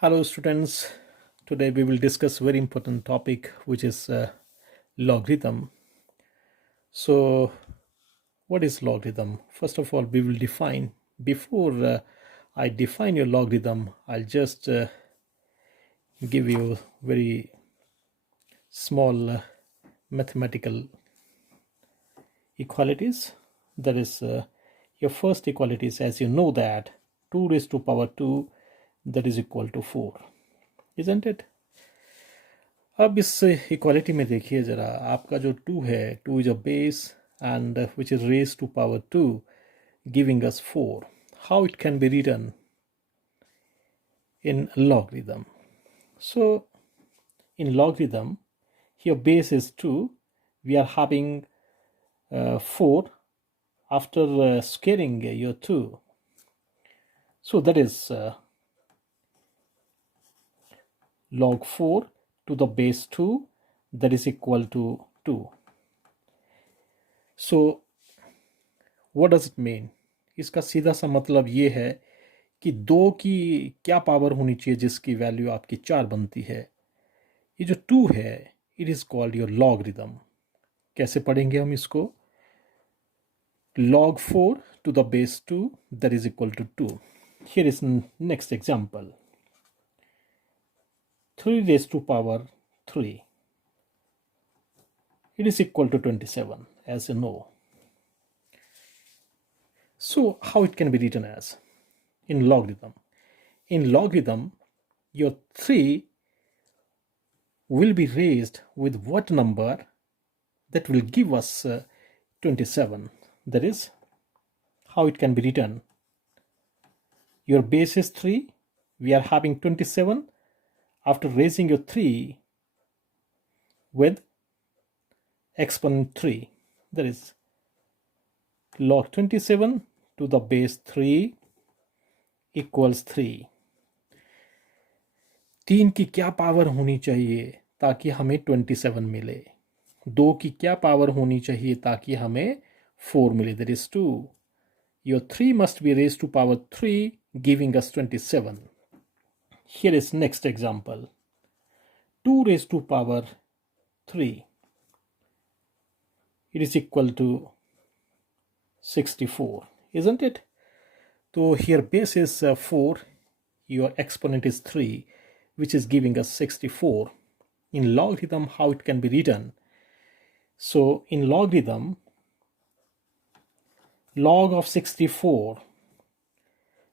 Hello students, today we will discuss very important topic which is logarithm. So what is logarithm? First of all, we will define. Before I define your logarithm, I'll just give you very small mathematical equalities. That is your first equality is, as you know, that 2 raised to power 2 that is equal to 4, isn't it? अब इस इक्वालिटी में देखिए ज़रा, आपका जो 2 है, 2 is a base and which is raise to power 2 giving us 4. How it can be written in logarithm? So in logarithm, here base is 2, we are having 4 after squaring your 2. So that is log 4 to the base 2 that is equal to 2. So what does it mean? इसका सीधा सा मतलब ये है कि 2 की क्या पावर होनी चाहिए जिसकी वैल्यू आपकी 4 बनती है. ये जो 2 है, it is called your logarithm. कैसे पढ़ेंगे हम इसको? log 4 to the base 2 that is equal to 2. Here is next example. 3 raised to power 3. It is equal to 27, as you know. So how it can be written as in logarithm? In logarithm, your 3 will be raised with what number that will give us 27. That is how it can be written. Your base is 3. We are having 27 after raising your 3 with exponent 3. That is log 27 to the base 3 equals 3. 3 की क्या पावर होनी चाहिए ताकि हमें 27 मिले? 2 की क्या पावर होनी चाहिए ताकि हमें 4 मिले? That is 2. Your 3 must be raised to power 3 giving us 27. Here is next example. 2 raised to power 3. It is equal to 64, isn't it? So here base is 4, your exponent is 3, which is giving us 64. In logarithm, how it can be written? So in logarithm, log of 64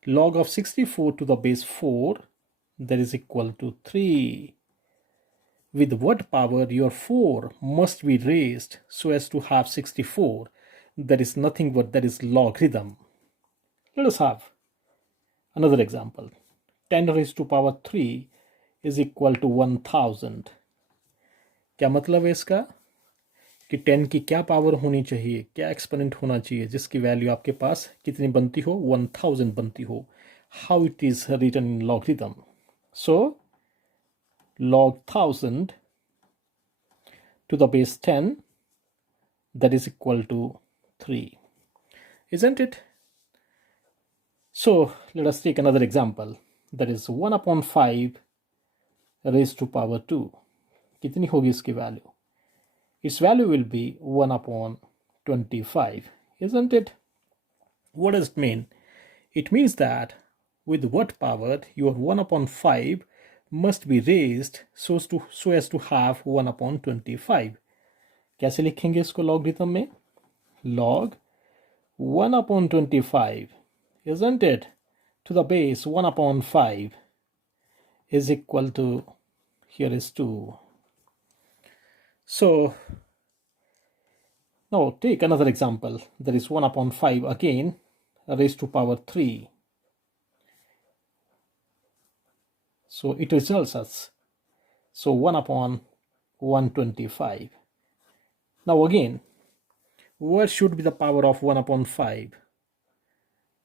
to the base 4, that is equal to 3. With what power? Your 4 must be raised so as to have 64. That is nothing but that is logarithm. Let us have another example. 10 raised to power 3 is equal to 1000. क्या मतलब है इसका? कि 10 की क्या पावर होनी चाहिए, क्या एक्सपोनेंट होना चाहिए जिसकी वैल्यू आपके पास कितनी बनती हो? 1000 बनती हो. How it is written in logarithm? So log 1000 to the base 10 that is equal to 3, isn't it? So let us take another example. That is 1 upon 5 raised to power 2. कितनी होगी इसकी value? Its value will be 1 upon 25, isn't it? What does it mean? It means that with what power your 1 upon 5 must be raised so as to have 1 upon 25. कैसे लिखेंगे इसको लॉगरिथम में? log 1 upon 25, isn't it, to the base 1 upon 5 is equal to, here is 2. So now take another example. That is 1 upon 5 again raised to power 3. So it results as, so 1 upon 125. Now again, what should be the power of 1 upon 5?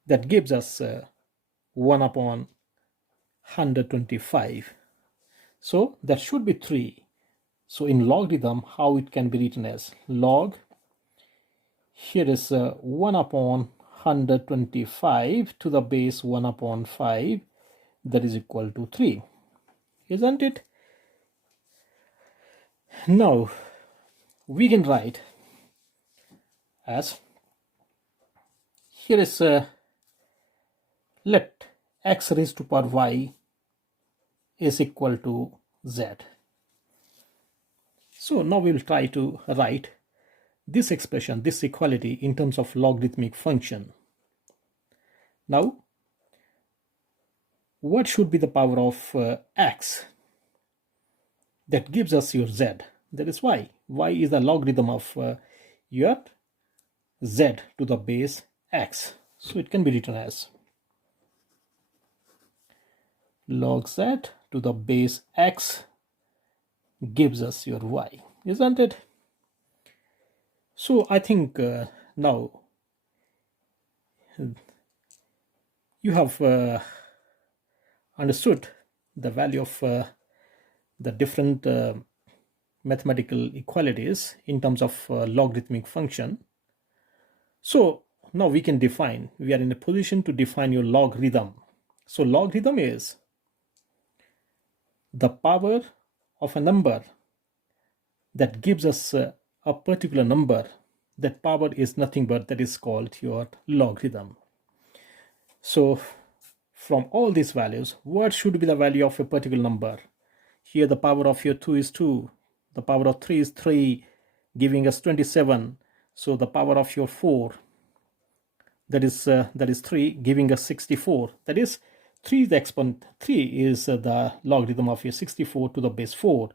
That gives us 1 upon 125. So that should be 3. So in logarithm, how it can be written as log, here is 1 upon 125 to the base 1 upon 5 that is equal to 3, isn't it? Now we can write as, here is let x raised to power y is equal to z. So now we will try to write this expression, this equality, in terms of logarithmic function. Now, what should be the power of x that gives us your z? That is y. Y is the logarithm of your z to the base x. So it can be written as log z to the base x gives us your y, isn't it? So I think now you have understood the value of the different mathematical equalities in terms of logarithmic function. So now we can define, we are in a position to define your logarithm. So logarithm is the power of a number that gives us a particular number. That power is nothing but that is called your logarithm. So from all these values, what should be the value of a particular number? Here the power of your 2 is 2, the power of 3 is 3, giving us 27. So the power of your 4, that is 3, giving us 64. That is 3 is the exponent. 3 is the logarithm of your 64 to the base 4.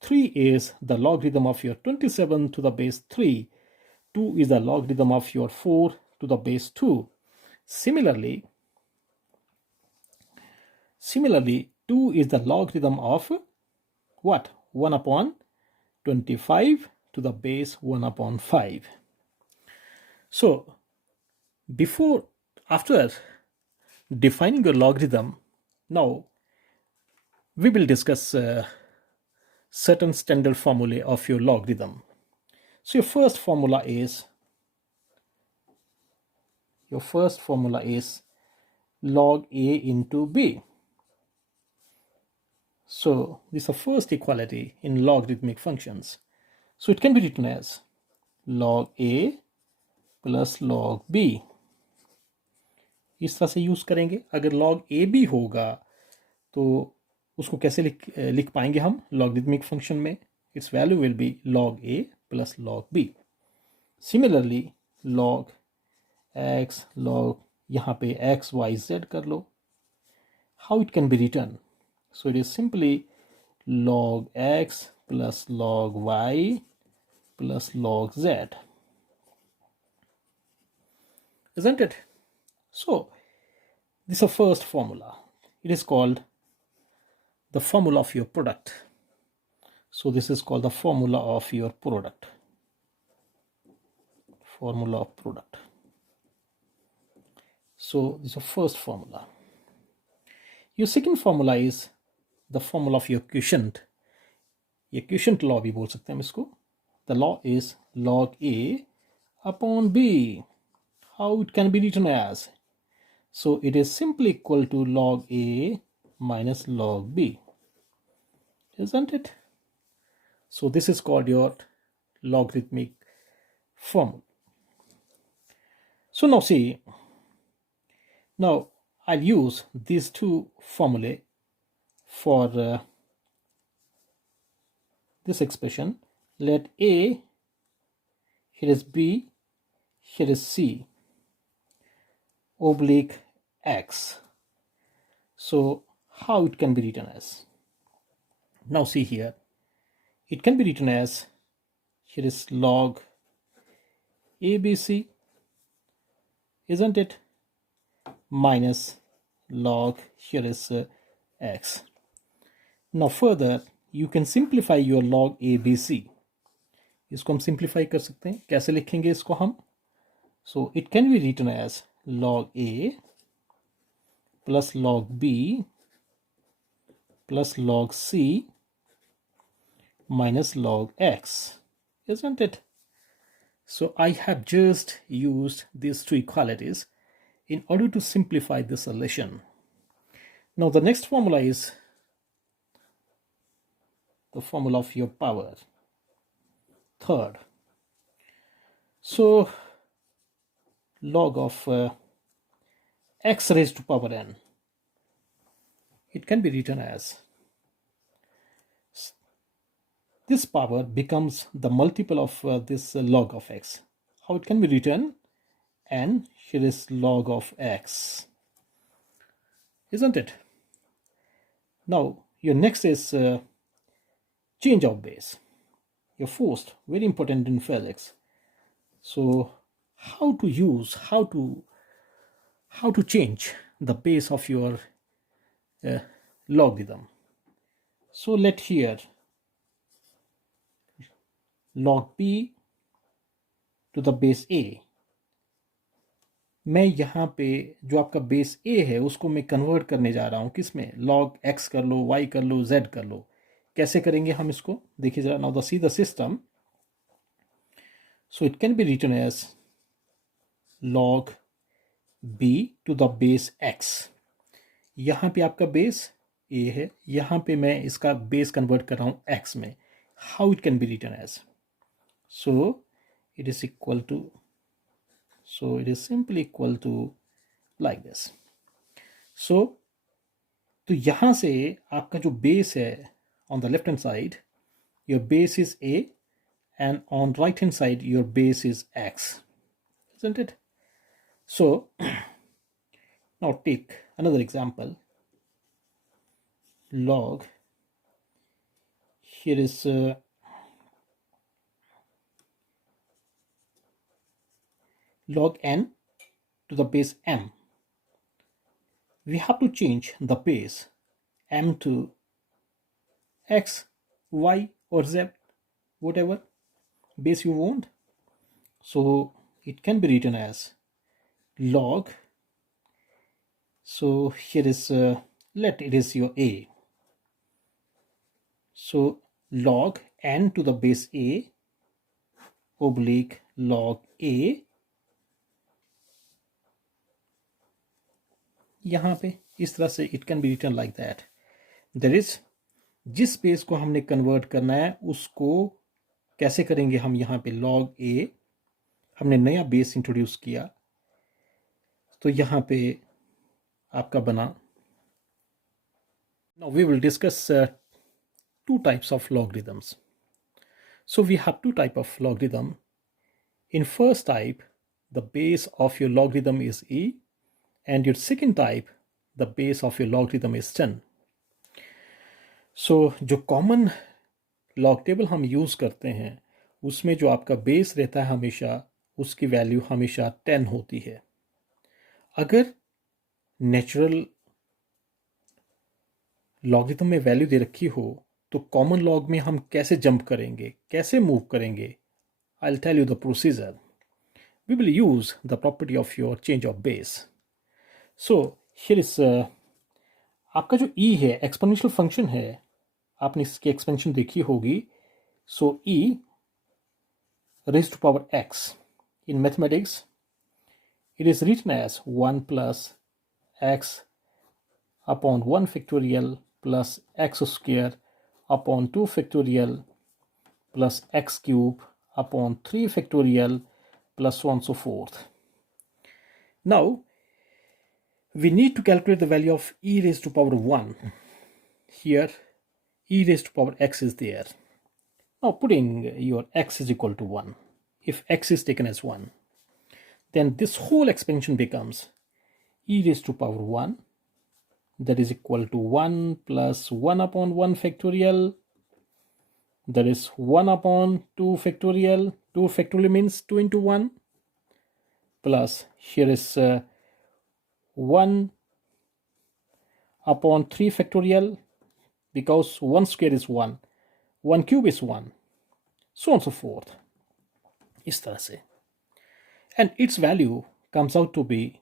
3 is the logarithm of your 27 to the base 3. 2 is the logarithm of your 4 to the base 2. Similarly, 2 is the logarithm of what? 1 upon 25 to the base 1 upon 5. So after defining your logarithm, now we will discuss certain standard formulae of your logarithm. So your first formula is log a into b. So this is the first equality in logarithmic functions. So it can be written as log a plus log b. इस तरह से यूज करेंगे. अगर log a b होगा तो उसको कैसे लिख पाएंगे हम logarithmic function में? Its value will be log a plus log b. Similarly, log x, log यहाँ पे x, y, z कर लो. How it can be written? So it is simply log x plus log y plus log z. Isn't it? So this is the first formula. It is called the formula of your product. So this is called the formula of your product. Formula of product. So this is the first formula. Your second formula is the formula of your quotient. ये quotient law भी बोल सकते हैं हम इसको. The law is log a upon b. How it can be written as? So it is simply equal to log a minus log b. Isn't it? So this is called your logarithmic formula. So now see, now I'll use these two formulae for this expression. Let a, here is b, here is c, oblique x. So how it can be written as? Now see here, it can be written as, here is log abc, isn't it? Minus log, here is x. Now further you can simplify your log abc. इसको हम सिंप्लीफाई कर सकते हैं. कैसे लिखेंगे इसको हम? So it can be written as log a plus log b plus log c minus log x, isn't it? So I have just used these two equalities in order to simplify this relation. Now the next formula is the formula of your power, third. So log of x raised to power n, it can be written as this power becomes the multiple of this log of x. How it can be written? N, here is log of x, isn't it? Now your next is change of base, your first, very important in physics. So how to change the base of your logarithm. So let here log p to the base a, मैं यहाँ पे जो आपका base a है उसको मैं कन्वर्ट करने जा रहा हूँ किसमें? log x कर लो, y कर लो, z कर लो. कैसे करेंगे हम इसको? देखिए जरा. Now see the system. So it can be written as log b to the base x. यहाँ पे आपका बेस a है, यहाँ पे मैं इसका बेस कन्वर्ट कर रहा हूँ x में. How it can be written as? So it is equal to, so it is simply equal to like this. So तो यहाँ से आपका जो बेस है on the left hand side, your base is a, and on right hand side your base is x, isn't it? So now take another example. Log, here is log n to the base m. We have to change the base m to x, y or z, whatever base you want. So it can be written as log, so here is let it is your a. So log n to the base a oblique log a, यहाँ पे इस तरह से it can be written like that. There is, जिस base को हमने कन्वर्ट करना है उसको कैसे करेंगे हम? यहाँ पे लॉग ए, हमने नया बेस इंट्रोड्यूस किया तो यहाँ पे आपका बना. Now we will discuss two types of logarithms. So we have two type of logarithm. In first type the base of your logarithm is e, and your second type the base of your logarithm is 10. So जो common log table हम यूज करते हैं उसमें जो आपका बेस रहता है हमेशा उसकी वैल्यू हमेशा 10 होती है. अगर नेचुरल लॉगरिथम में वैल्यू दे रखी हो तो कॉमन लॉग में हम कैसे जंप करेंगे, कैसे मूव करेंगे? I will tell you the procedure. We will use the property of your change of base. So here is आपका जो e है एक्सपोनेंशियल फंक्शन है, आपने इसकी एक्सपेंशन देखी होगी. So e raised to power x in mathematics it is written as 1 plus x upon 1 factorial plus x square upon 2 factorial plus x cube upon 3 factorial plus 1 so forth. Now we need to calculate the value of e raised to power 1. Here e raised to power x is there. Now putting your x is equal to 1. If x is taken as 1, then this whole expansion becomes e raised to power 1, that is equal to 1 plus 1 upon 1 factorial, that is 1 upon 2 factorial. 2 factorial means 2 into 1, plus here is 1 upon 3 factorial, because 1 square is 1, 1 cube is 1, so on so forth. इस तरह से. And its value comes out to be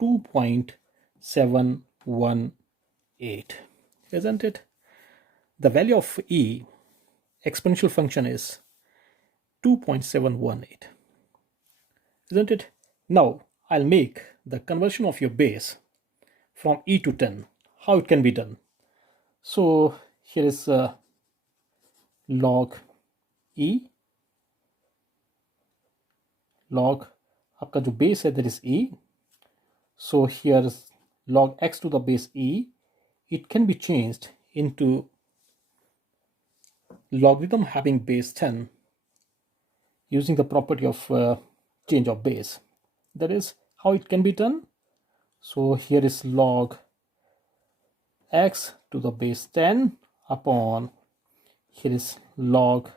2.718, isn't it? The value of e exponential function is 2.718, isn't it? Now I'll make the conversion of your base from e to 10. how it can be done. So here is log e, log आपका जो base है that is e. So here is log x to the base e. It can be changed into logarithm having base 10 using the property of change of base. That is how it can be done. So here is log x to the base 10 upon, here is log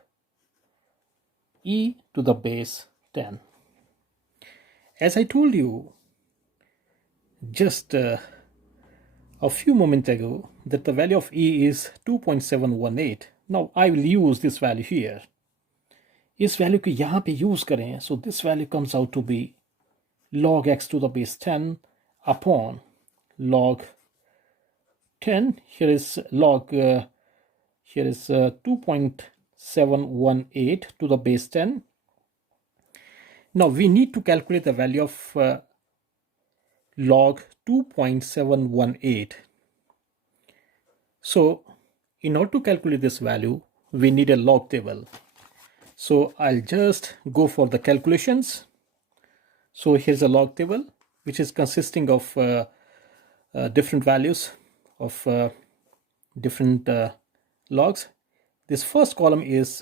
e to the base 10. As I told you just a few moments ago that the value of e is 2.718. Now I will use this value here. इस वैल्यू को यहाँ पे यूज करें. So this value comes out to be log x to the base 10 upon log 10. Here is log, here is 2.718 to the base 10. Now we need to calculate the value of log 2.718. So in order to calculate this value, we need a log table. So I'll just go for the calculations. So here's a log table which is consisting of different values of different logs. This first column is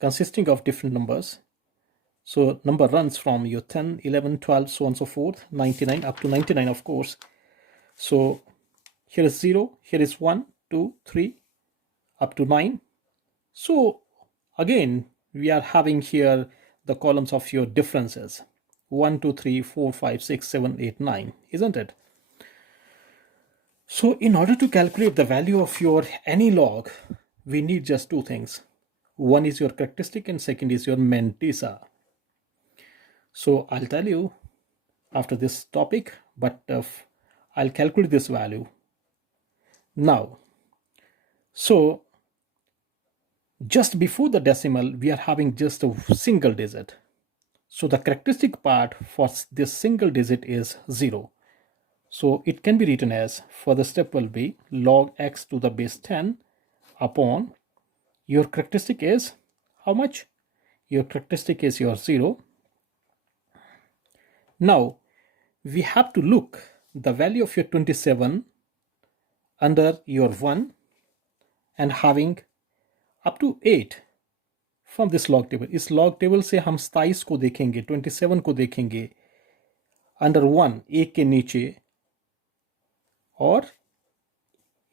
consisting of different numbers. So number runs from your 10, 11, 12, so on and so forth, 99 up to 99, of course. So here is 0, here is 1, 2, 3, up to 9. So again, we are having here the columns of your differences. 1, 2, 3, 4, 5, 6, 7, 8, 9, isn't it? So in order to calculate the value of your any log, we need just two things. One is your characteristic and second is your mantissa. So I'll tell you after this topic, but I'll calculate this value now. So just before the decimal, we are having just a single digit. So the characteristic part for this single digit is 0. So it can be written as, further step will be log x to the base 10 upon, your characteristic is how much? Your characteristic is your 0. Now we have to look the value of your 27 under your 1 and having up to 8 from this log table. इस log table से हम 27 को देखेंगे, 27 को देखेंगे under 1 एक के नीचे, और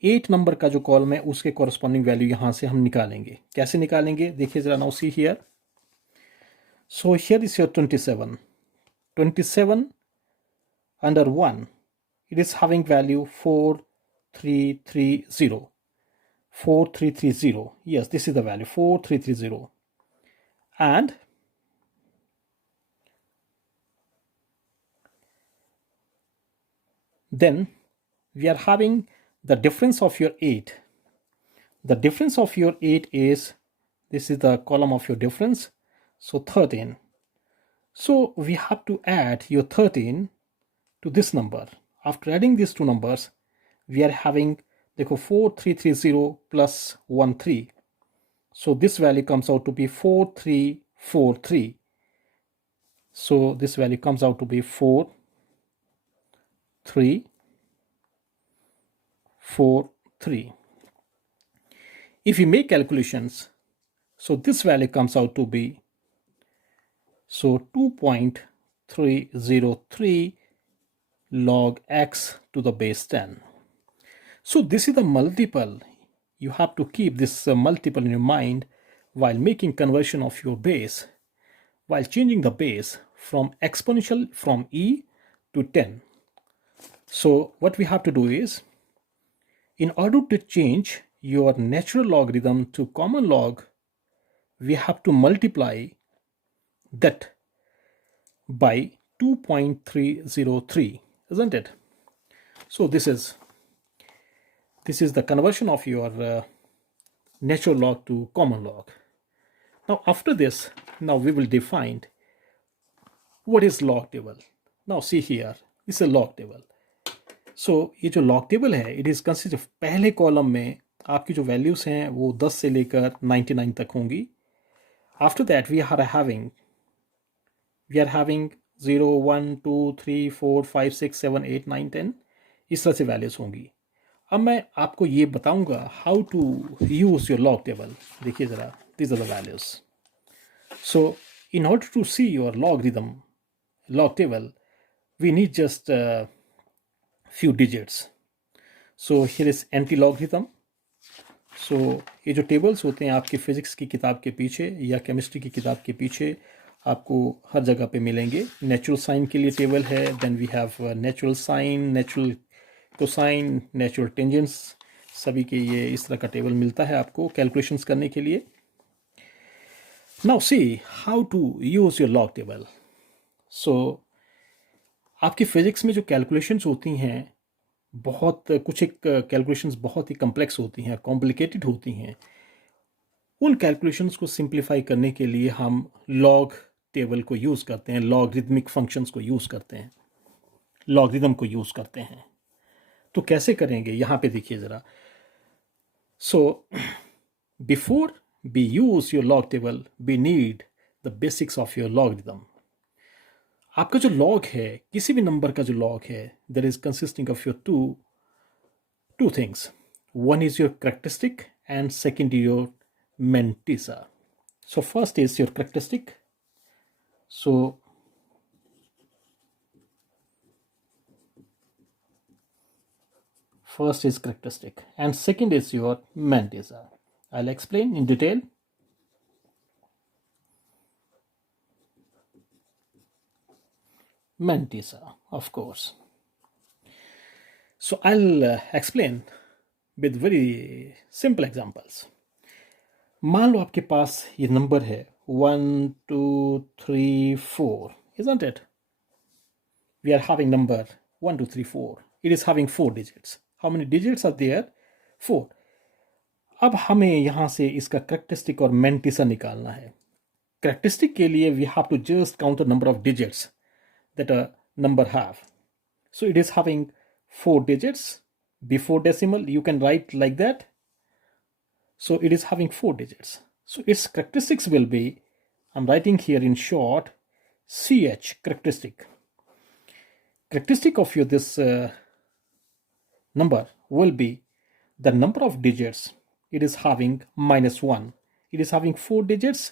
8 नंबर का जो कॉलम है उसके कॉरस्पॉन्डिंग वैल्यू यहां से हम निकालेंगे. कैसे निकालेंगे देखिए जरा. Now see here. So here is your 27. 27 under 1, it is having value 4330. 4330. Yes, this is the value 4330. And then we are having the difference of your 8. The difference of your 8 is, this is the column of your difference, so 13. So we have to add your 13 to this number. After adding these two numbers, we are having the 4330 plus 13. So this value comes out to be 4343. So this value comes out to be 4343. If we make calculations, so this value comes out to be, so 2.303 log x to the base 10. So this is the multiple. You have to keep this multiple in your mind while making conversion of your base, while changing the base from exponential from e to 10. So what we have to do is, in order to change your natural logarithm to common log, we have to multiply that by 2.303, isn't it? So this is the conversion of your natural log to common log. Now after this, now we will define what is log table. Now see here, this is a log table. ये जो log table है, it is consist of, पहले कॉलम में आपकी जो वैल्यूज़ हैं वो 10 से लेकर 99 तक होंगी. After that we are having 0 1 2 3 4 5 6 7 8 9 10, इस तरह से वैल्यूज़ होंगी. अब मैं आपको ये बताऊंगा how to use your log table. देखिए ज़रा, these are the values. So in order to see your log table, we need just a few digits. So here is anti-logarithm. So ये जो टेबल्स होते हैं आपके फिजिक्स की किताब के पीछे या केमिस्ट्री की किताब के पीछे आपको हर जगह पे मिलेंगे. नेचुरल साइन के लिए टेबल है, then we have natural sine, natural cosine, natural tangents, सभी के ये इस तरह का टेबल मिलता है आपको कैलकुलेशंस करने के लिए. Now see how to use your log table. So आपकी फिजिक्स में जो कैलकुलेशंस होती हैं, कुछ एक कैलकुलेशंस बहुत ही कॉम्प्लेक्स होती हैं, कॉम्प्लिकेटेड होती हैं. उन कैलकुलेशंस को सिंप्लीफाई करने के लिए हम लॉग टेबल को यूज़ करते हैं, लॉगरिदमिक फंक्शंस को यूज़ करते हैं, लॉगरिदम को यूज़ करते हैं. तो कैसे करेंगे, यहाँ पे देखिए ज़रा. So before we use your log table, we need the basics of your logarithm. आपका जो log है, किसी भी नंबर का जो log है, that is consisting of your two things. One is your characteristic and second is your mantissa. So first is your characteristic. So first is characteristic and second is your mantissa. I'll explain in detail. Mantissa, of course. So I'll explain with very simple examples. मान लो आपके पास ये नंबर है 1 2 3 4, isn't it? We are having number 1 2 3 4. It is having 4 digits. How many digits are there? 4. अब हमें यहाँ से इसका करेक्टरिस्टिक और मैंटिसा निकालना है. करेक्टरिस्टिक के लिए we have to just count the number of digits that a number have. So it is having 4 digits. Before decimal, you can write like that. So it is having 4 digits. So its characteristics will be, I'm writing here in short, CH characteristic. Characteristic of this number will be the number of digits. It is having -1. It is having 4 digits.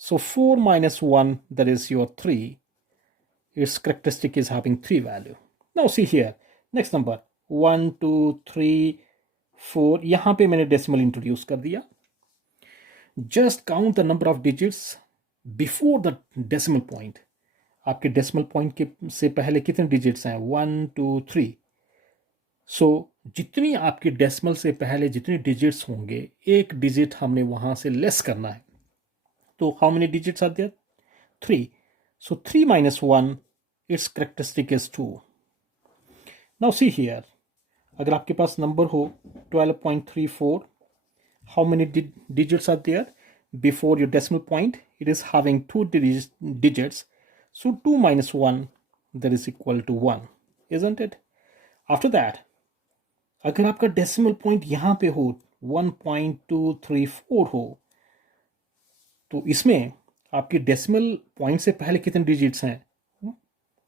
So 4 minus 1, that is your 3. Its characteristic is having 3 value. Now see here, next number 1 2 3 4. यहाँ पे मैंने decimal introduce कर दिया. Just count the number of digits before the decimal point. आपके decimal point के से पहले कितने digits हैं? 1 2 3. So जितनी आपके decimal से पहले जितने digits होंगे, एक digit हमने वहां से less करना है. तो how many digits are there? 3. So 3 minus 1, its characteristic is 2. Now see here, अगर आपके पास number हो 12.34, how many digits are there? Before your decimal point, it is having 2 digits. So 2 minus 1, that is equal to 1, isn't it? After that, अगर आपका decimal point यहाँ पे हो 1.234 हो, तो इसमें आपके decimal point से पहले कितने digits हैं?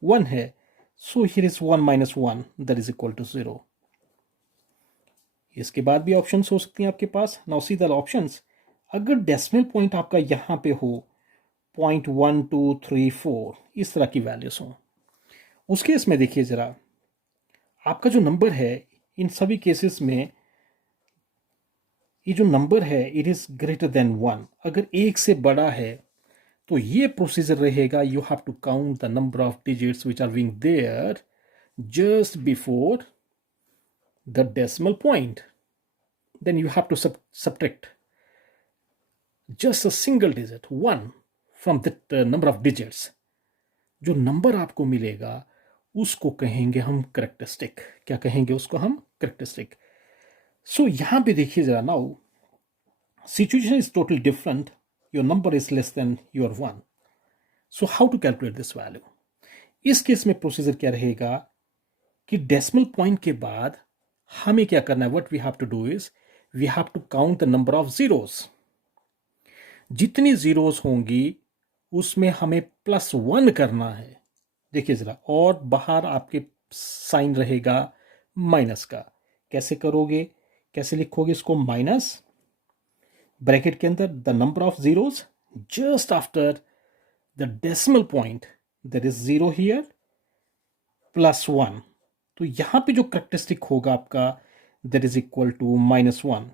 1 है. So here is 1 minus 1, that is equal to 0. इसके बाद भी ऑप्शंस हो सकती हैं आपके पास. Now see the options. अगर डेसिमल पॉइंट आपका यहाँ पे हो 0.1234, इस तरह की वैल्यूज हो, उस केस में देखिए जरा, आपका जो नंबर है इन सभी केसेस में ये जो नंबर है इट इज ग्रेटर देन 1. अगर एक से बड़ा है तो ये प्रोसीजर रहेगा, you have to count the number of digits which are being there just before the decimal point. Then you have to subtract just a single digit 1 from the number of digits. जो नंबर आपको मिलेगा उसको कहेंगे हम करेक्टरिस्टिक. क्या कहेंगे उसको हम? करेक्टरिस्टिक. सो यहां पे देखिए जरा, now situation is totally different. Your number is less than your 1. So how to calculate this value? इस केस में प्रोसीजर क्या रहेगा? कि डेसिमल पॉइंट के बाद हमें क्या करना है, what we have to do is we have to count the number of zeros. जितनी जीरोस होंगी उसमें हमें +1 करना है। देखिए जरा, और बाहर आपके साइन रहेगा माइनस का। कैसे करोगे, कैसे लिखोगे इसको? माइनस ब्रैकेट के अंदर the number of zeros just after the decimal point, there is 0 here, +1। तो यहां पे जो करेक्टरिस्टिक होगा आपका, दैट इज इक्वल टू -1।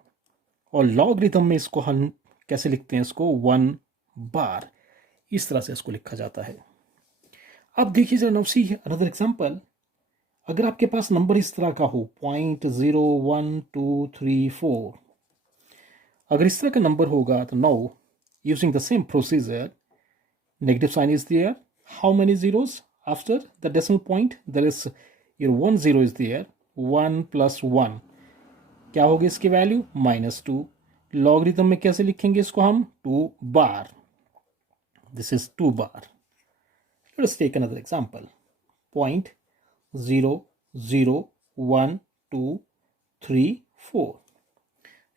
और लॉगरिथम में इसको हम कैसे लिखते हैं? इसको 1 बार, इस तरह से इसको लिखा जाता है। अब देखिए जरा, नाउ सी अनदर एग्जांपल। अगर आपके पास नंबर इस तरह का हो 0.0123 4, अगर इस तरह का नंबर होगा तो now using the same procedure, negative sign is there. How many zeros after the decimal point? There is your 1 0 is there. 1 plus 1 क्या होगी इसकी वैल्यू? -2। लॉगरिथम में कैसे लिखेंगे इसको हम? 2 बार। दिस इज 2 बार। Let's take another example. 0.00123 4,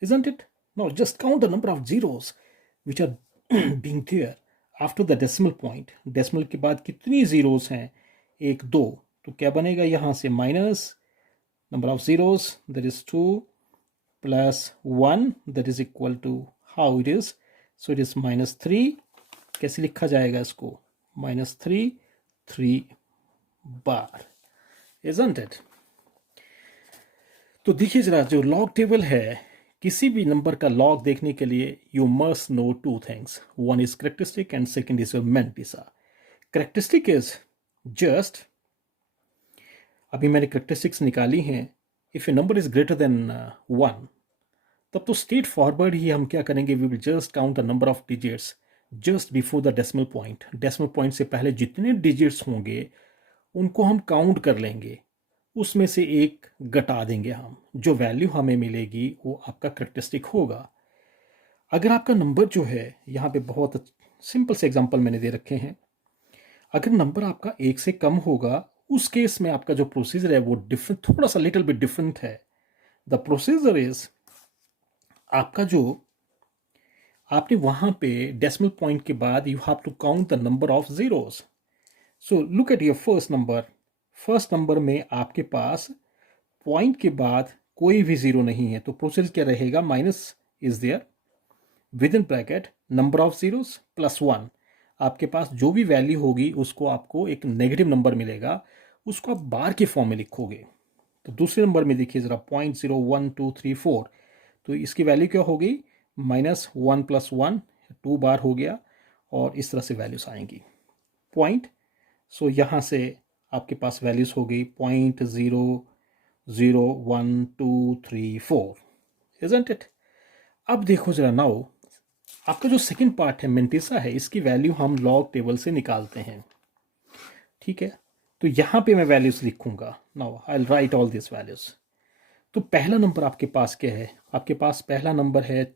isn't it? Now just count the number of zeros which are being there after the decimal point. Decimal के बाद कितनी जीरोस हैं? 1 2। तो क्या बनेगा यहां से? Minus number of zeros, that is 2 plus 1, that is equal to how it is? So it is -3। कैसे लिखा जाएगा इसको? -3 बार, इजंट इट? तो देखिए जरा, जो लॉग टेबल है, किसी भी नंबर का लॉग देखने के लिए you must know 2 things. One is characteristic and second is your mantissa. Characteristic is just, अभी मैंने करेक्टरिस्टिक्स निकाली हैं। If a number is greater than 1, तब तो स्ट्रेट फॉरवर्ड ही हम क्या करेंगे? We will just count the number of digits just before the decimal point. Decimal point से पहले जितने डिजिट्स होंगे उनको हम काउंट कर लेंगे, उसमें से एक घटा देंगे हम। जो वैल्यू हमें मिलेगी वो आपका करेक्टरिस्टिक होगा। अगर आपका नंबर जो है, यहाँ पे बहुत सिंपल से एग्जांपल मैंने दे रखे हैं, अगर नंबर आपका 1 से कम होगा, उस केस में आपका जो प्रोसीजर है वो डिफरेंट, थोड़ा सा लिटिल बिट डिफरेंट है। द प्रोसीजर इज, आपका जो आपने वहां पे डेसिमल पॉइंट के बाद you have to count the number of zeros. So look at your first number. First number में आपके पास पॉइंट के बाद कोई भी जीरो नहीं है, तो प्रोसीजर क्या रहेगा? Minus is there within bracket number of zeros +1। आपके पास जो भी वैल्यू होगी उसको आपको एक नेगेटिव नंबर मिलेगा, उसको आप बार के फॉर्म में लिखोगे। तो दूसरे नंबर में देखिए जरा, 0.01234, तो इसकी वैल्यू क्या हो गई? -1 + 1, 2 बार हो गया, और इस तरह से वैल्यूज आएंगी पॉइंट। सो यहाँ से आपके पास वैल्यूज हो गई 0.00123 4, इजंट इट? अब देखो जरा, नाउ आपका जो सेकंड पार्ट है मेंटिसा है, इसकी वैल्यू हम लॉग टेबल से निकालते हैं। ठीक है, तो यहां पे मैं वैल्यूज लिखूंगा। Now I will write all this values. तो पहला नंबर आपके पास क्या है? आपके पास पहला नंबर है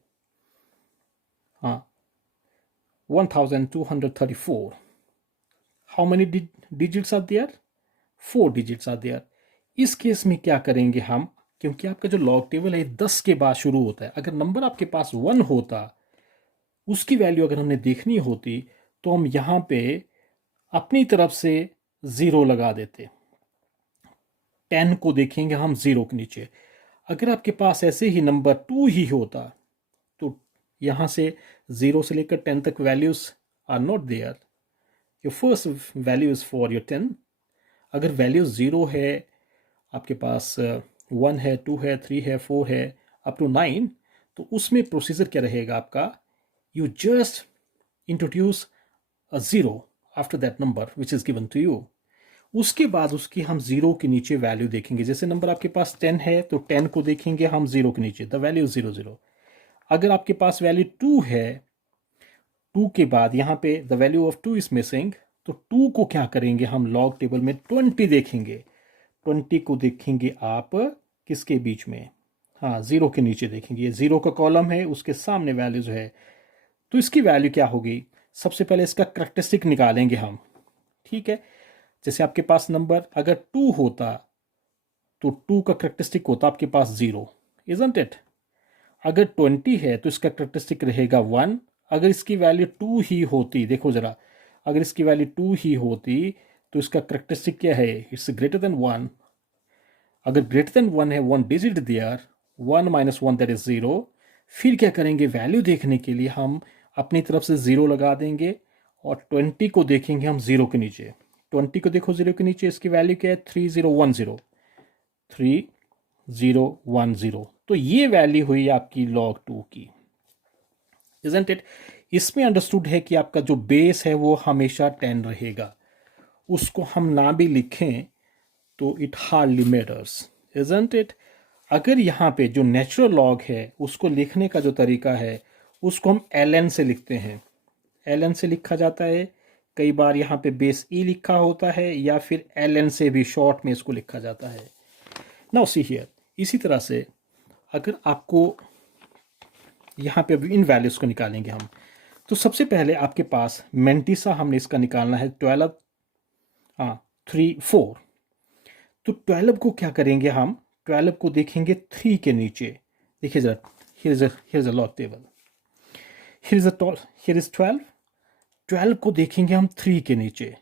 1234। How many digits are there? 4 digits are there. इस केस में क्या करेंगे हम? क्योंकि आपका जो लॉग टेबल है 10 के बाद शुरू होता है, अगर नंबर आपके पास 1 होता, उसकी वैल्यू अगर हमने देखनी होती, तो हम यहां पे अपनी तरफ से 0 लगा देते। 10 को देखेंगे हम 0 के नीचे। अगर आपके पास ऐसे ही नंबर 2 ही होता, तो यहां से 0 से लेकर 10 तक values are not there. Your first value is for your 10। अगर वैल्यू 0 है, आपके पास 1 है, 2 है, 3 है, 4 है, अप टू 9, तो उसमें प्रोसीजर क्या रहेगा आपका? You just introduce a 0 after that number which is given to you. उसके बाद उसकी हम 0 के नीचे वैल्यू देखेंगे। जैसे नंबर आपके पास 10 है, तो 10 को देखेंगे हम 0 के नीचे, द वैल्यू 0 0। अगर आपके पास वैल्यू 2 है, 2 के बाद यहाँ पे the value of 2 is missing, तो 2 को क्या करेंगे हम? लॉग टेबल में 20 देखेंगे। 20 को देखेंगे आप किसके बीच में? हाँ, 0 के नीचे देखेंगे। ये 0 का कॉलम है, उसके सामने वैल्यू जो है, तो इसकी वैल्यू क्या होगी? सबसे पहले इसका करेक्टरिस्टिक निकालेंगे हम। ठीक है, जैसे आपके पास नंबर अगर 2 होता, तो 2 का करेक्टरिस्टिक होता आपके पास 0, इजंट इट? अगर 20 है तो इसका करेक्टरिस्टिक रहेगा 1। अगर इसकी वैल्यू 2 ही होती, देखो ज़रा, अगर इसकी वैल्यू 2 ही होती तो इसका करेक्टरिस्टिक क्या है? It's greater than 1। अगर ग्रेटर देन 1 है, 1 digit there, 1 minus 1 that is 0। फिर क्या करेंगे? वैल्यू देखने के लिए हम अपनी तरफ से 0 लगा देंगे और 20 को देखेंगे हम 0 के नीचे। 20 को देखो 0 के नीचे, इसकी वैल्यू क्या है? 3010, 3010। तो ये वैल्यू हुई आपकी log 2 की, इजंट इट? इसमें अंडरस्टूड है कि आपका जो बेस है वो हमेशा 10 रहेगा। उसको हम ना भी लिखें तो it hardly matters, isn't it? अगर यहाँ पे जो नेचुरल लॉग है उसको लिखने का जो तरीका है उसको हम ln से लिखते हैं। ln से लिखा जाता है, कई बार यहाँ पे बेस ई लिखा होता है, या फिर ln से भी शॉर्ट में इसको लिखा जाता है। नाउ सी हियर, इसी तरह से अगर आपको यहाँ पे अभी इन वैल्यूज को निकालेंगे हम, तो सबसे पहले आपके पास मेंटिसा हमने इसका निकालना है 12, 3, 4। तो 12 को क्या करेंगे हम? 12 को देखेंगे 3 के नीचे। देखिए जरा, here is a log table, here is 12। 12 को देखेंगे हम 3 के नीचे,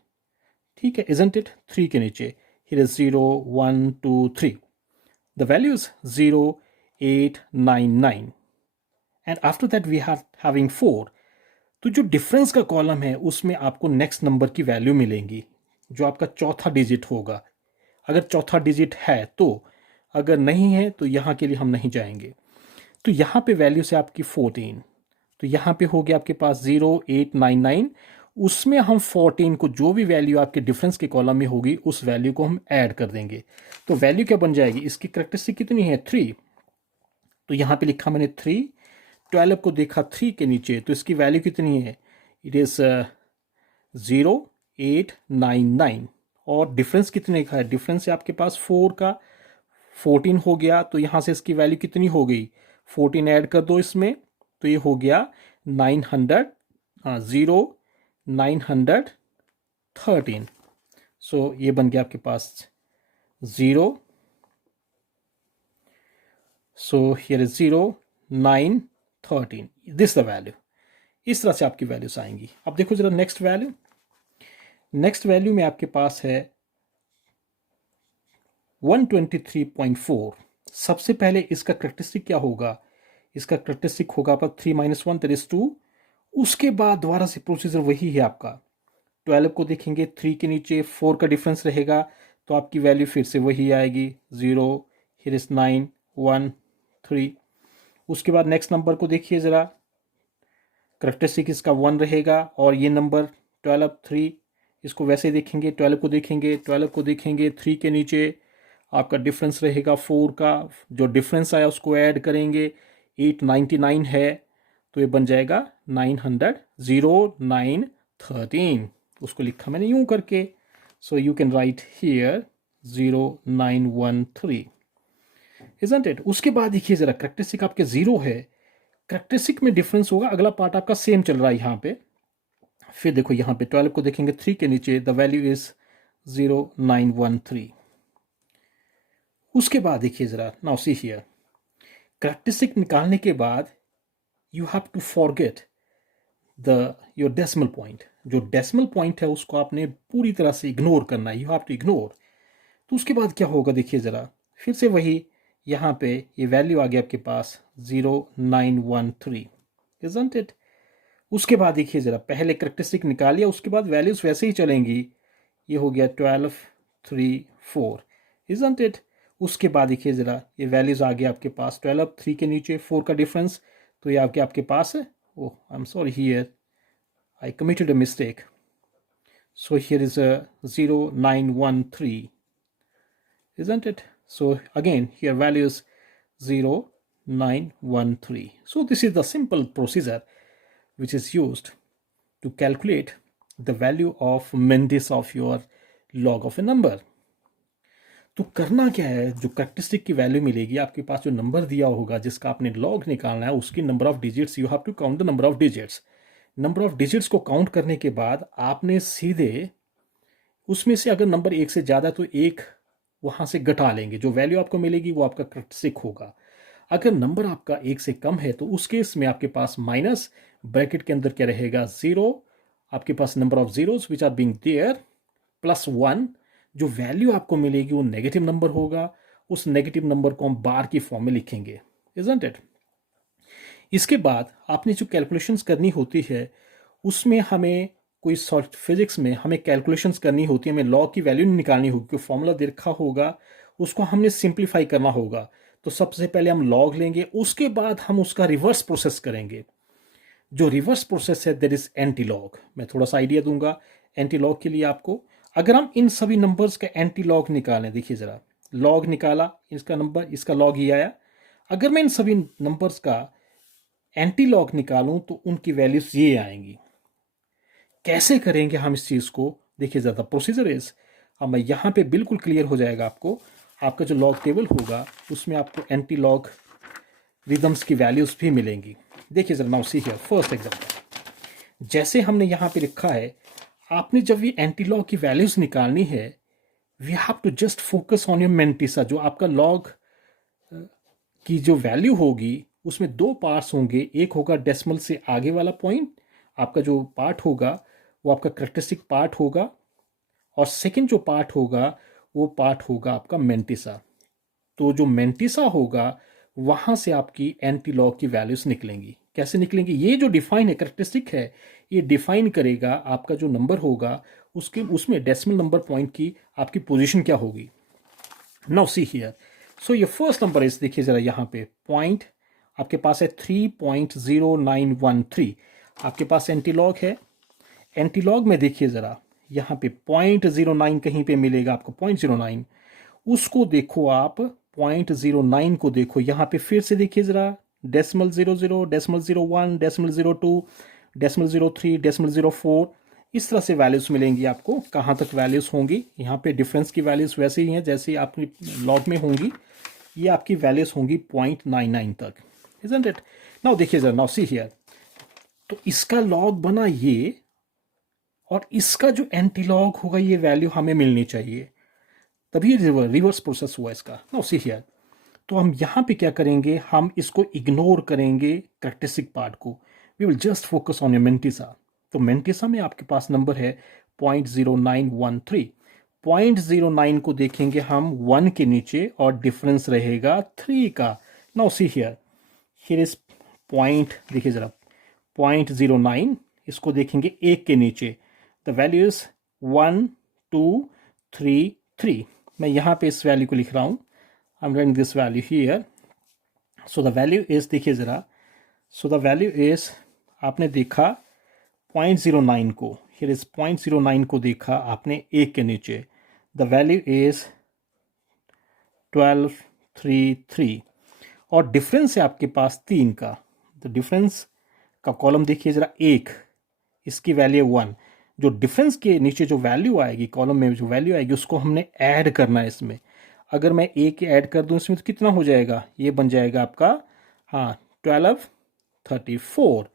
ठीक है, इजंट इट? 3 के नीचे here is 0, 1, 2, 3। The value is 0, 8, 9, 9 and after that we are having 4। तो जो डिफरेंस का कॉलम है उसमें आपको नेक्स्ट नंबर की वैल्यू मिलेंगी, जो आपका चौथा डिजिट होगा। अगर चौथा डिजिट है तो, अगर नहीं है तो यहाँ के लिए हम नहीं जाएंगे। तो यहाँ पे वैल्यू से आपकी 14, तो यहाँ पे हो गया आपके पास 0, 8, 9, 9। उसमें हम 14 को, जो भी वैल्यू आपके डिफरेंस के कॉलम में होगी उस वैल्यू को हम ऐड कर देंगे। तो वैल्यू क्या बन जाएगी? इसकी करेक्टरिस्टिक कितनी है? 3। तो यहाँ पे लिखा मैंने 3। 12 को देखा 3 के नीचे, तो इसकी वैल्यू कितनी है? It is 0, 8, 9, 9। और डिफरेंस कितने का है? डिफरेंस है आपके पास 4 का, 14 हो गया। तो यहाँ से इसकी वैल्यू कितनी हो गई? 14 ऐड कर दो इसमें, तो ये हो गया 900, 913। सो ये बन गया आपके पास 0। सो here is 0, 9, 13। This the value. इस तरह से आपकी वैल्यूज आएंगी। अब देखो जरा नेक्स्ट वैल्यू। नेक्स्ट वैल्यू में आपके पास है 123.4। सबसे पहले इसका करेक्टरिस्टिक क्या होगा? इसका करेक्टरिस्टिक होगा आपका 3 - 1 दैट इज 2। उसके बाद दोबारा से प्रोसीजर वही है आपका। 12 को देखेंगे 3 के नीचे, 4 का डिफरेंस रहेगा, तो आपकी वैल्यू फिर से वही आएगी 0, हियर इज 9, 1, 3। उसके बाद नेक्स्ट नंबर को देखिए ज़रा, करेक्टरिस्टिक इसका 1 रहेगा, और ये नंबर 12, 3, इसको वैसे देखेंगे। 12 को देखेंगे, 12 को देखेंगे 3 के नीचे आपका डिफरेंस रहेगा 4 का, जो डिफरेंस आया उसको ऐड करेंगे, 899 है, तो ये बन जाएगा 900, 0, 9, 13। उसको लिखा मैंने यूं करके, so you can write here 0913, isn't it? उसके बाद देखिए जरा, करेक्टरिस्टिक आपके 0 है, करेक्टरिस्टिक में डिफरेंस होगा, अगला पार्ट आपका सेम चल रहा है यहाँ पे। फिर देखो यहाँ पे 12 को देखेंगे 3 के नीचे, द वैल्यू इज 0913। उसके बाद देखिए जरा, नाउ सी हियर, करेक्टरिस्टिक निकालने के बाद you have to forget your decimal point. जो डेसिमल पॉइंट है उसको आपने पूरी तरह से इग्नोर करना है, यू हैव टू इग्नोर। तो उसके बाद क्या होगा देखिए ज़रा, फिर से वही, यहाँ पे ये वैल्यू आ गया आपके पास 0913, इजंट इट? उसके बाद देखिए ज़रा, पहले करेक्टरिस्टिक निकालिए, उसके बाद वैल्यूज वैसे ही चलेंगी। ये हो गया 12, 3, 4, इजंट इट? उसके बाद देखिए ज़रा, ये वैल्यूज आ गया आपके पास 12, 3 के नीचे 4 का डिफरेंस, तो ये आपके पास है। Oh, I am sorry, here I committed a mistake. So here is a 0913, isn't it? So again, here value is 0913. So this is the simple procedure which is used to calculate the value of Mendes of your log of a number. तो करना क्या है, जो करेक्टरिस्टिक की वैल्यू मिलेगी, आपके पास जो नंबर दिया होगा जिसका आपने लॉग निकालना है, उसकी number of digits, you have to count the number of digits. Number of digits को काउंट करने के बाद आपने सीधे उसमें से, अगर नंबर 1 से ज़्यादा तो 1 वहाँ से घटा लेंगे, जो वैल्यू आपको मिलेगी वो आपका करेक्टरिस्टिक होगा। अगर नंबर आपका 1 से कम है तो उस केस में आपके पास माइनस ब्रैकेट के अंदर क्या रहेगा, 0, आपके पास number of zeros which are being there, plus 1, जो वैल्यू आपको मिलेगी वो नेगेटिव नंबर होगा, उस नेगेटिव नंबर को हम बार की फॉर्म में लिखेंगे, इजंट इट। इसके बाद आपने जो कैलकुलेशंस करनी होती है उसमें हमें कोई सॉर्ट फिजिक्स में हमें कैलकुलेशंस करनी होती है, हमें लॉग की वैल्यू निकालनी होगी, कोई फॉर्मूला दे रखा होगा उसको हमने सिंप्लीफाई करना होगा। तो सबसे पहले हम लॉग लेंगे, उसके बाद हम उसका रिवर्स प्रोसेस करेंगे। जो रिवर्स प्रोसेस है दैट इज एंटी लॉग। मैं थोड़ा सा आइडिया दूंगा एंटी लॉग के लिए आपको। अगर हम इन सभी नंबर्स का एंटी लॉग निकालें, देखिए जरा, लॉग निकाला, इसका नंबर, इसका लॉग ही आया। अगर मैं इन सभी नंबर्स का एंटी लॉग निकालूं तो उनकी वैल्यूज ये आएंगी। कैसे करेंगे हम इस चीज को, देखिए ज़्यादा प्रोसीजर इज, अब मैं यहाँ पे बिल्कुल क्लियर हो जाएगा आपको। आपका जो लॉग टेबल होगा उसमें आपको एंटी लॉग रिदम्स की वैल्यूज भी मिलेंगी। देखिए जरा, now see here first example, जैसे हमने यहाँ पे लिखा है, आपने जब ये एंटी लॉग की वैल्यूज निकालनी है, we have to just focus on your mantissa. जो आपका लॉग की जो वैल्यू होगी उसमें दो पार्ट्स होंगे, एक होगा डेसिमल से आगे वाला पॉइंट, आपका जो पार्ट होगा वो आपका करेक्टरिस्टिक पार्ट होगा, और सेकंड जो पार्ट होगा वो पार्ट होगा आपका मेंटिसा। तो जो मेंटिसा होगा वहां से आपकी एंटी लॉग की वैल्यूज निकलेंगी। कैसे निकलेंगी, ये जो डिफाइन है, करेक्टरिस्टिक है, ये डिफाइन करेगा आपका जो नंबर होगा उसके, उसमें डेसिमल नंबर पॉइंट की आपकी पोजीशन क्या होगी। नाउ सी हियर, सो ये फर्स्ट नंबर इज, देखिए जरा यहाँ पे पॉइंट आपके पास है 3.0913, आपके पास एंटीलॉग है। एंटीलॉग में देखिए जरा यहाँ पे 0.09 कहीं पे मिलेगा आपको, 0.09, उसको देखो आप, 0.09 को देखो यहाँ पे, फिर से देखिए जरा, डेसिमल 00, डेसिमल 01, डेसिमल 02, डेसिमल 03, डेसिमल 04, इस तरह से वैल्यूज मिलेंगी आपको। कहाँ तक वैल्यूज होंगी, यहाँ पे डिफरेंस की वैल्यूज वैसे ही हैं जैसे आपकी लॉग में होंगी, ये आपकी वैल्यूज होंगी 0.99 तक, इजंट इट। नाउ देखिए जरा, नाउ सी हियर, तो इसका लॉग बना ये, और इसका जो एंटी लॉग होगा ये वैल्यू हमें मिलनी चाहिए, तभी रिवर्स प्रोसेस हुआ इसका। नाउ सी हियर, तो हम यहाँ पे क्या करेंगे, हम इसको इग्नोर करेंगे करेक्टरिस्टिक पार्ट को, we will just focus on your mantissa. तो मेंटिसा में आपके पास नंबर है 0.0913, 0.09 को देखेंगे हम 1 के नीचे और डिफरेंस रहेगा 3 का। Now see here, here is point, देखिए जरा 0.09, इसको देखेंगे 1 के नीचे, द वैल्यू इज 1233। मैं यहाँ पे इस वैल्यू को लिख रहा हूँ, I am writing this value here. So the value is, देखिए जरा, सो द वैल्यू इज, आपने देखा 0.09 को, हियर इज 0.09 को देखा आपने 1 के नीचे, द वैल्यू इज 1233, और डिफरेंस है आपके पास 3 का। तो डिफरेंस का कॉलम देखिए जरा, 1, इसकी वैल्यू 1, जो डिफरेंस के नीचे जो वैल्यू आएगी, कॉलम में जो वैल्यू आएगी उसको हमने ऐड करना है इसमें। अगर मैं 1 ऐड कर दूं इसमें तो कितना हो जाएगा, ये बन जाएगा आपका, हाँ, 1234।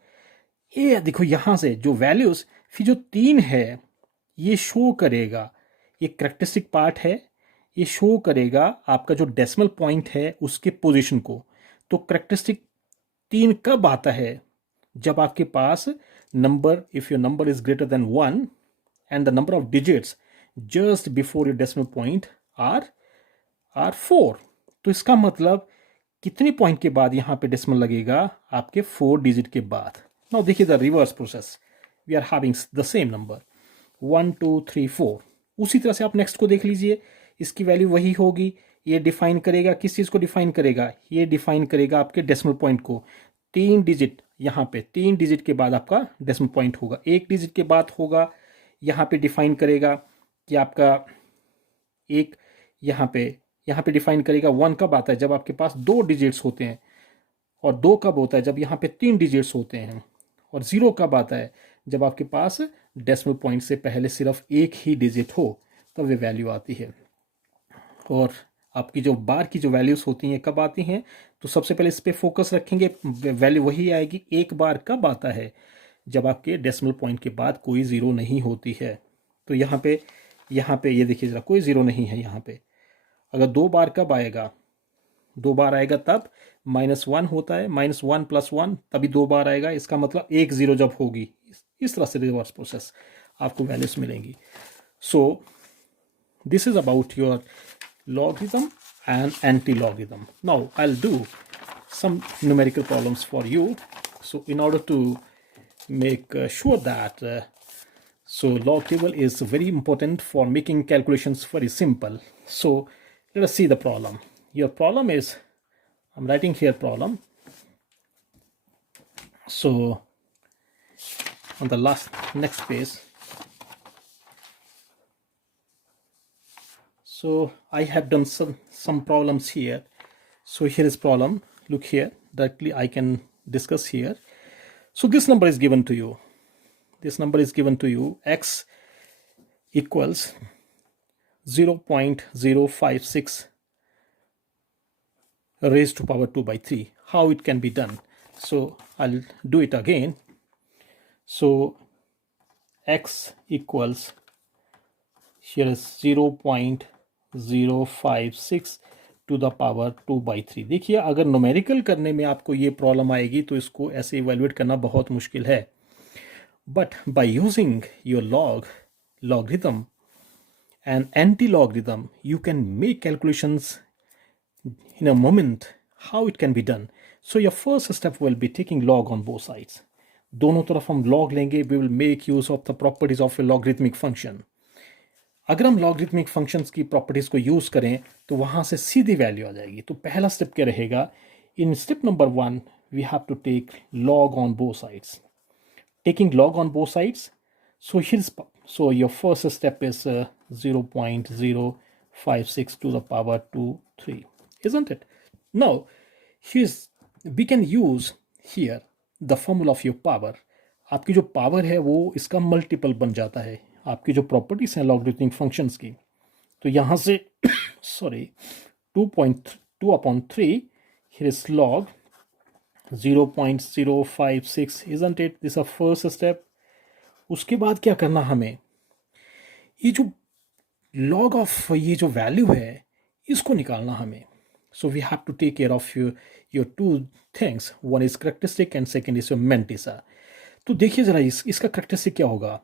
ये देखो यहाँ से जो वैल्यूज, फिर जो 3 है ये शो करेगा, ये करेक्टरिस्टिक पार्ट है, ये शो करेगा आपका जो डेसिमल पॉइंट है उसके पोजीशन को। तो करेक्टरिस्टिक 3 कब आता है, जब आपके पास number, if your number is greater than 1 and the number of digits just before your decimal point are 4। तो इसका मतलब कितने पॉइंट के बाद यहां पे डेसिमल लगेगा, आपके 4 डिजिट के बाद। नाउ देखिए the reverse process, we are having the same number 1 2 3 4। उसी तरह से आप नेक्स्ट को देख लीजिए, इसकी वैल्यू वही होगी, ये डिफाइन करेगा, किस चीज को डिफाइन करेगा, ये डिफाइन करेगा आपके डेसिमल पॉइंट को। 3 डिजिट, यहाँ पे 3 डिजिट के बाद आपका डेसिमल पॉइंट होगा, 1 डिजिट के बाद होगा, यहाँ पे डिफाइन करेगा कि आपका एक, यहाँ पे डिफाइन करेगा 1 कब आता है, जब आपके पास 2 डिजिट्स होते हैं, और 2 कब होता है, जब यहाँ पे 3 डिजिट्स होते हैं, और 0 कब आता है, जब आपके पास डेसिमल पॉइंट से पहले सिर्फ एक ही डिजिट हो, तब वे वैल्यू आती है। और आपकी जो बार की जो वैल्यूज होती हैं कब आती हैं, तो सबसे पहले इस पे फोकस रखेंगे, वैल्यू वही आएगी। एक बार कब आता है, जब आपके डेसिमल पॉइंट के बाद कोई जीरो नहीं होती है। तो यहाँ पे ये देखिए जरा, कोई जीरो नहीं है यहाँ पे। अगर 2 बार कब आएगा, 2 बार आएगा तब -1 होता है, -1 + 1 तभी 2 बार आएगा, इसका मतलब 1 0 जब होगी, इस तरह से रिवर्स प्रोसेस आपको वैल्यूज मिलेंगी. सो this is about your logarithm and anti-logarithm. Now I'll do some numerical problems for you. So in order to make sure that log table is very important for making calculations very simple. So let us see the problem. Your problem is, I'm writing here problem. So on the next page, so I have done some problems here. So here is problem. Look here, directly I can discuss here. So this number is given to you. This number is given to you. X equals 0.056 raised to power 2 by 3. How it can be done? So I'll do it again. So X equals, here is 0.056 to the power 2 by 3. देखिए, अगर न्यूमेरिकल करने में आपको ये प्रॉब्लम आएगी तो इसको ऐसे इवेल्युएट करना बहुत मुश्किल है. But by using your logarithm and anti-logarithm, you can make calculations in a moment. How it can be done? So your first step will be taking log on both sides. दोनों तरफ हम log लेंगे. We will make use of the properties of a logarithmic function. अगर हम logarithmic functions की प्रॉपर्टीज को यूज करें तो वहां से सीधी वैल्यू आ जाएगी. तो पहला स्टेप क्या रहेगा? In step number 1 we have to take log on both sides. Taking log on both sides, so your first step is 0.056 to the power 2 3, isn't it? Now we can use here the formula of your power. आपकी जो पावर है वो इसका मल्टीपल बन जाता है. आपकी जो प्रॉपर्टीज हैं लॉगरिथमिक फंक्शंस की, तो यहाँ से सॉरी 2.2/3, here is log 0.056, isn't it? This is a first step. उसके बाद क्या करना हमें? ये जो log ऑफ ये जो वैल्यू है इसको निकालना हमें. So we have to take care of your two things. One is characteristic and second is your mantissa. तो देखिए जरा इसका characteristic क्या होगा?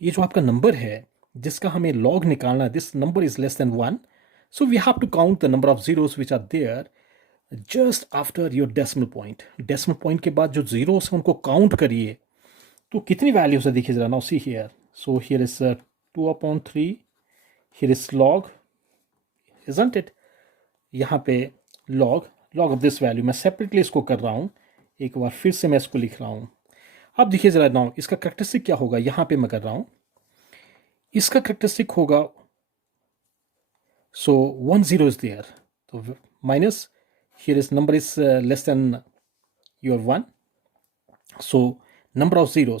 ये जो आपका नंबर है जिसका हमें लॉग निकालना है, this number is less than 1. So we have to count the number of zeros which are there just after your decimal point. Decimal point के बाद जो जीरोस हैं उनको काउंट करिए. तो कितनी वैल्यूज है देखिए जरा. Now see here. So here is 2/3. Here is log, isn't it? यहाँ पे लॉग ऑफ दिस वैल्यू. मैं सेपरेटली इसको कर रहा हूँ. एक बार फिर से मैं इसको लिख रहा हूँ. अब देखिए जरा नाउ इसका करेक्टरिस्टिक क्या होगा. यहां पे मैं कर रहा हूं. इसका करेक्टरिस्टिक होगा, सो 1 0 इज देयर, तो minus here is number is less than your 1. So number of zero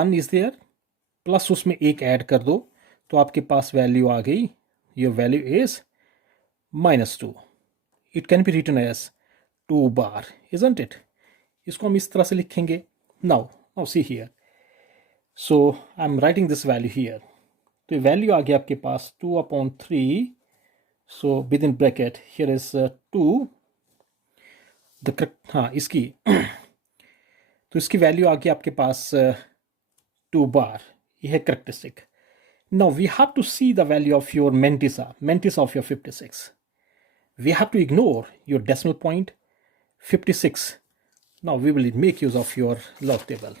1 is there, plus उसमें एक ऐड कर दो तो आपके पास वैल्यू आ गई. Your value is -2. It can be written as 2 bar, isn't it? इसको हम इस तरह से लिखेंगे. Now see here. So I'm writing this value here. तो वैल्यू आ गया आपके पास 2/3. So within bracket here is 2. हाँ इसकी तो इसकी वैल्यू आ गई आपके पास 2 बार. ये है characteristic. Now we have to see the value of your mantissa of your 56. We have to ignore your decimal point 56. Now we will make use of your log table.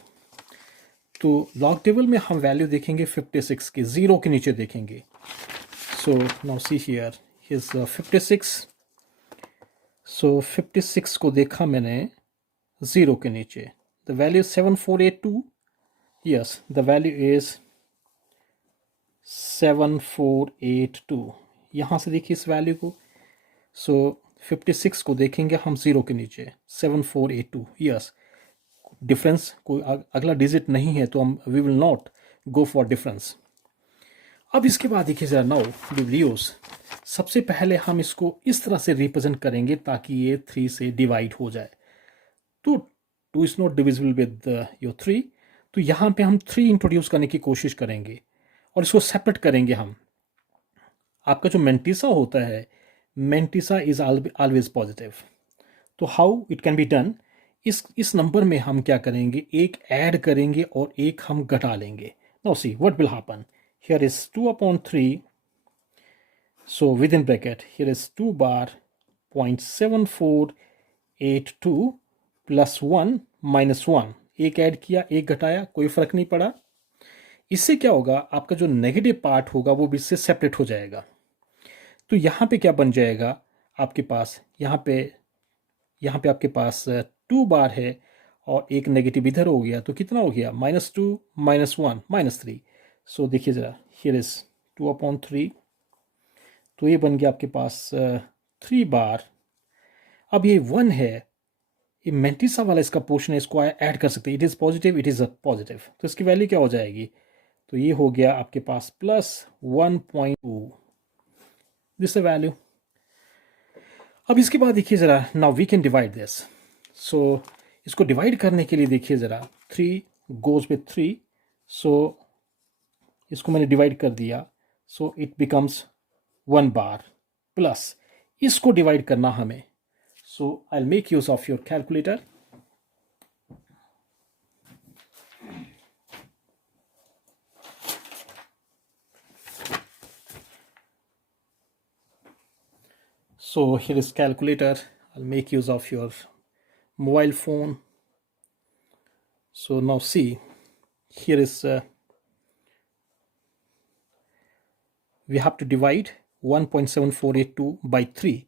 तो log table में हम वैल्यू देखेंगे 56 के, 0 के नीचे देखेंगे. So now see here, here's 56. So 56 को देखा मैंने 0 के नीचे. The value is 7482. Yes, the value is 7482. यहाँ से देखिए इस वैल्यू को. So 56 को देखेंगे हम 0 के नीचे, 7482. यस, डिफरेंस कोई अगला डिजिट नहीं है तो हम we will not go for difference. अब इसके बाद देखिए जरा. नाउ वी विल यूज, सबसे पहले हम इसको इस तरह से रिप्रेजेंट करेंगे ताकि ये 3 से डिवाइड हो जाए. तो 2 is not divisible with your 3. तो यहाँ पे हम 3 इंट्रोड्यूस करने की कोशिश करेंगे और इसको सेपरेट करेंगे हम. आपका जो मेंटिसा होता है, मेंटिसा इज ऑलवेज पॉजिटिव। तो how it can be done, इस नंबर में हम क्या करेंगे, एक ऐड करेंगे और एक हम घटा लेंगे। Now see what will happen, here is 2/3, so within bracket here is 2 bar 0.7482 plus 1 minus 1, एक ऐड किया एक घटाया, कोई फर्क नहीं पड़ा। इससे क्या होगा, आपका जो नेगेटिव पार्ट होगा वो भी इससे सेपरेट हो जाएगा। तो यहाँ पे क्या बन जाएगा आपके पास, यहाँ पे आपके पास 2 बार है और एक नेगेटिव इधर हो गया, तो कितना हो गया, -2 -1 -3। सो देखिए ज़रा, हियर इज 2/3, तो ये बन गया आपके पास 3 बार। अब ये 1 है, ये मेंटिसा वाला इसका पोर्शन है, इसको ऐड कर सकते हैं, it is positive, it is a positive, तो इसकी वैल्यू क्या हो जाएगी, तो ये हो गया आपके पास +1.2, दिस द वैल्यू। अब इसके बाद देखिए ज़रा, now we can divide this. So इसको डिवाइड करने के लिए देखिए ज़रा, 3 गोज विथ 3, सो इसको मैंने डिवाइड कर दिया, सो इट बिकम्स 1 बार, प्लस इसको डिवाइड करना हमें, so I will make use of your calculator. So here is calculator, I'll make use of your mobile phone. So now see, here is we have to divide 1.7482 by 3.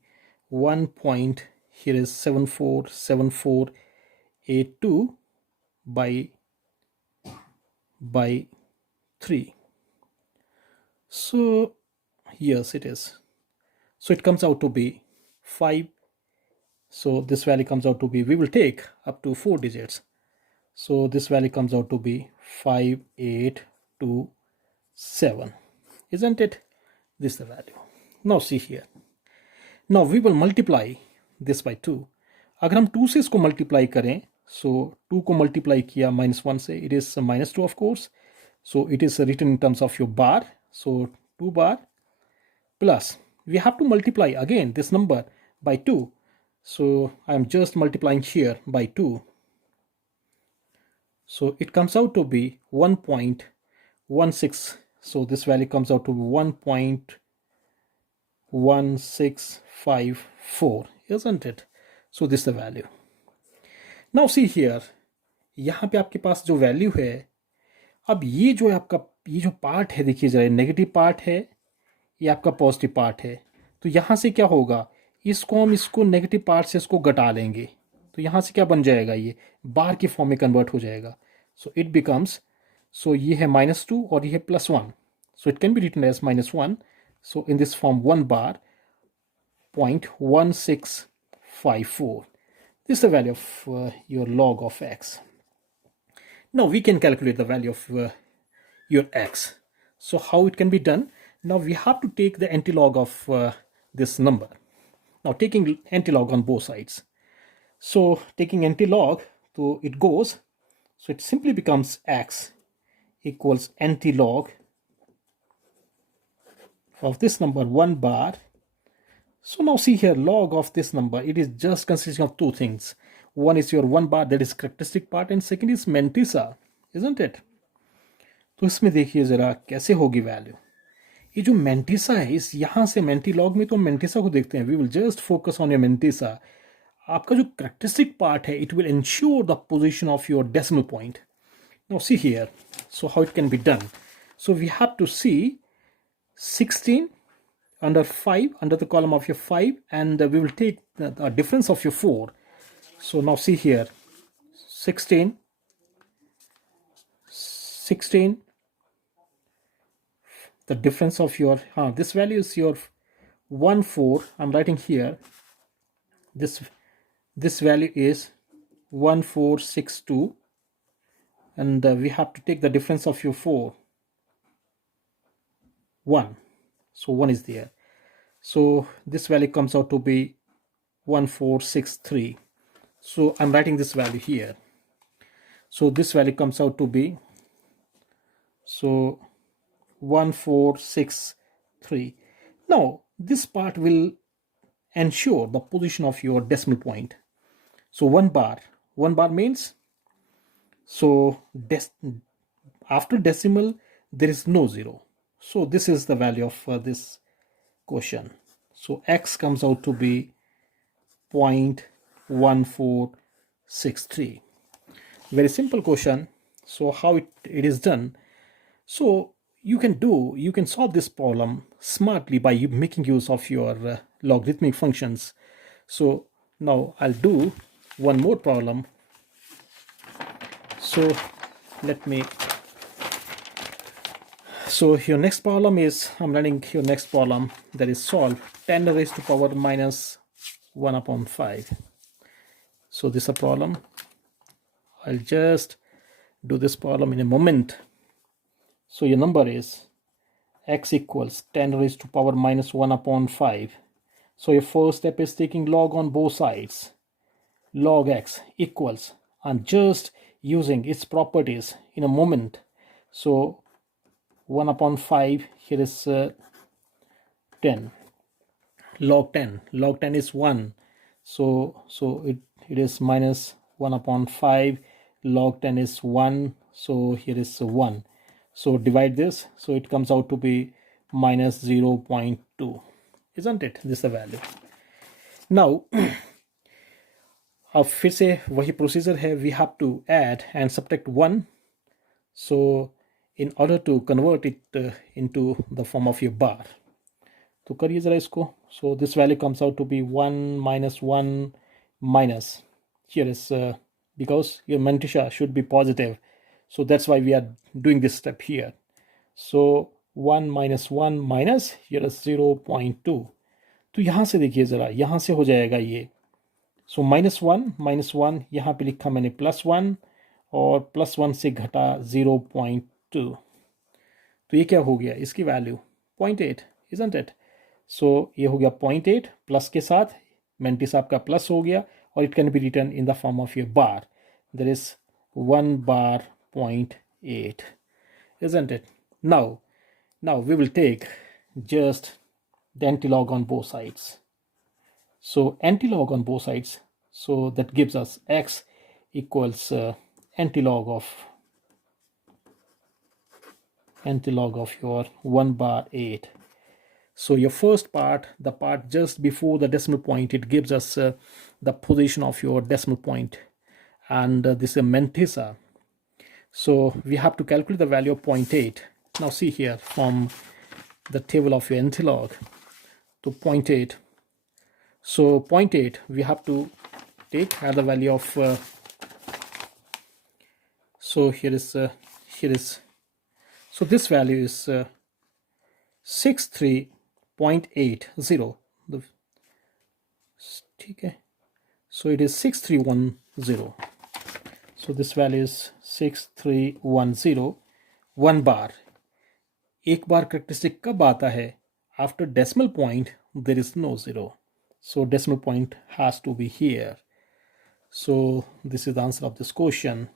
1 point, here is 747482 by 3. So yes, it is. So it comes out to be 5. So this value comes out to be, we will take up to 4 digits. So this value comes out to be 5827. Isn't it? This is the value. Now see here. Now we will multiply this by 2. अगर हम 2 से इसको मल्टीप्लाई करें, so 2 को मल्टीप्लाई किया -1 से, it is -2 of course. So it is written in terms of your bar. So 2 bar plus, we have to multiply again this number by 2. So I am just multiplying here by 2. So it comes out to be 1.16. So this value comes out to be 1.1654, isn't it? So this is the value. Now see here, यहाँ पे आपके पास जो वैल्यू है, अब ये जो है आपका, ये जो पार्ट है देखिए जरा, नेगेटिव पार्ट है, ये आपका पॉजिटिव पार्ट है। तो यहाँ से क्या होगा, इसको हम इसको नेगेटिव पार्ट से इसको घटा लेंगे, तो यहाँ से क्या बन जाएगा, ये बार की फॉर्म में कन्वर्ट हो जाएगा। सो इट बिकम्स, सो ये है -2 और ये है +1, so it can be written as -1. So in this form 1 bar 0.1654. This is the value of your log of x. Now we can calculate the value of your x. So how it can be done? Now we have to take the antilog of this number. Now taking antilog on both sides. So taking antilog, so it goes, so it simply becomes x equals antilog of this number 1 bar. So now see here, log of this number, it is just consisting of two things. One is your 1 bar, that is characteristic part, and second is mentissa, isn't it? तो इसमें देखिए जरा कैसे होगी वैल्यू। ये जो मेंटिसा है, इस यहाँ से मेंटीलॉग में तो मेंटिसा को देखते हैं, we will just focus on your mantissa. आपका जो करेक्टरिस्टिक पार्ट है, it will ensure the position of your decimal point. Now see here, so how it can be done. So we have to see 16 under 5, under the column of your 5, and we will take the difference of your 4. So now see here, 16, the difference of your, this value is your 1 4, I'm writing here, this value is 1462, and we have to take the difference of your 4, 1. So 1 is there. So this value comes out to be 1463. So I'm writing this value here. So this value comes out to be, so 1463. Now this part will ensure the position of your decimal point. So 1 bar means, so after decimal there is no zero. So this is the value of this question. So x comes out to be 0.1463. Very simple question. So how it is done? So you can solve this problem smartly by making use of your logarithmic functions. So now I'll do one more problem. So your next problem is, I'm running your next problem, that is solve 10 raised to power minus 1 upon 5. So this is a problem. I'll just do this problem in a moment. So your number is x equals 10 raised to power minus 1 upon 5. So your first step is taking log on both sides. Log x equals, and just using its properties in a moment. So 1 upon 5, here is 10. Log 10 is 1. So it is minus 1 upon 5. Log 10 is 1. So here is 1. So divide this. So it comes out to be minus 0.2. Isn't it? This is the value. Now अब फिर से वही प्रोसीजर है. We have to add and subtract 1. So in order to convert it into the form of your bar, तो करिए ज़रा इसको. So this value comes out to be 1 minus 1 minus, here is because your mantissa should be positive, so that's why we are doing this step here. So 1 minus 1 minus, here is 0.2. तो यहाँ से देखिए ज़रा, यहाँ से हो जाएगा ये. सो माइनस वन यहाँ पे लिखा मैंने +1 और +1 से घटा 0.2. तो ये क्या हो गया, इसकी वैल्यू 0.8, isn't it? सो ये हो गया 0.8 प्लस के साथ मेंटिस आपका प्लस हो गया, और it can be written in the form of your bar. There is 1 bar 0.8, isn't it? Now we will take just the antilog on both sides. So antilog on both sides, so that gives us x equals antilog of your 1 bar 8. So your first part, the part just before the decimal point, it gives us the position of your decimal point, and this is a mantissa. So we have to calculate the value of 0.8. Now see here from the table of your antilog to 0.8. So 0.8 we have to take as the value of so here is so this value is 63.80. Okay, so it is 6310. So this value is 6310. 1 bar. एक बार characteristic कब आता है? After decimal point there is no zero. So decimal point has to be here. So this is the answer of this question.